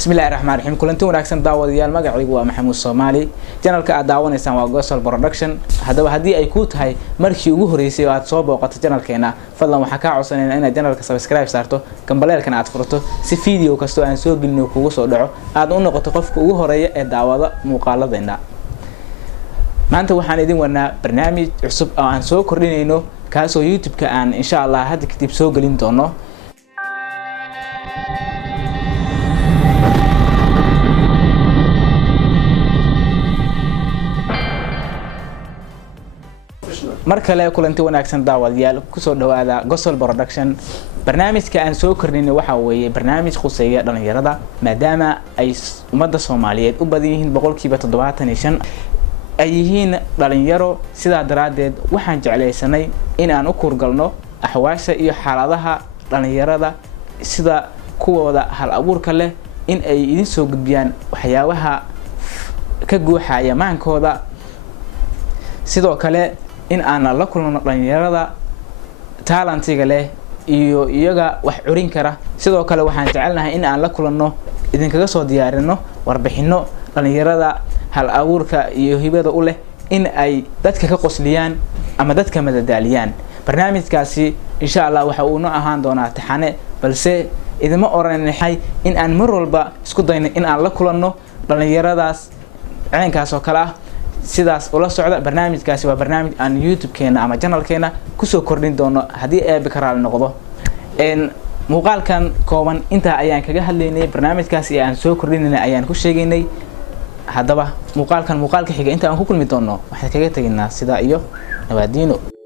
بسم الله الرحمن الرحيم كلنتي wanaagsan daawadayaal magacaygu waa Maxamuud Soomaali channelka aad daawanaysaan waa Gosol Production hadaba hadii ay ku tahay markii ugu horeysay oo aad soo booqato channelkeena fadlan waxa ka codsanayna inaad channelka subscribe saarto gambaleelkana aad furto si video kasto aan soo gelino kugu soo dhaco aad u noqoto qofka ugu horeeya ee daawada muuqaaladeena maanta waxaan idin wadnaa barnaamij cusub oo aan soo kordhinayno kaasoo YouTube-ka aan insha Allah hadda kadib soo gelin doono markale kulanti wanaagsan daawadayaal ku soo dhawaada Gosol Production barnaamijka aan soo kordhinay waxa weeye barnaamij khuseeya dhalinyarada maadaama ay umada Soomaaliyeed u badan yihiin 75% ay yihiin dhalinyaro sida daraadeed waxaan jeclaysanay in aan u kurgalno axwaasha iyo xaaladaha dhalinyarada sida kuwooda hal abuurka leh in ay idin soo gudbiyaan waxyaabaha ka guuxaya maankooda sidoo kale in aan la kulno dhalinyarada talentiga leh iyo iyaga wax curin kara sidoo kale waxaan jecelnahay in aan la kulno idinkaga soo diyaarino warbixino dhalinyarada hal abuurka iyo hibada u leh in ay dadka ka qosliyaan ama dadka madadaaliyaan barnaamijkaasi insha Allah waxa uu noo ahaan doonaa taxane balse idima oranahay in aan mar walba isku dayno in aan la kulno dhalinyaradaas ceenkaas oo kala sidaas ula socda barnaamijkaasi waa barnaamij aan YouTube-keena ama channel-keena ku soo kordhin doono hadii ay bikaraal noqdo muuqaalkan kooban inta ayaan kaga hadlaynay barnaamijkaasi aan soo kordhinay ayaan ku sheegaynay hadaba muuqaalka xiga inta aan ku kulmi doono waxaan kaga tagnaa sida iyo nabaadiino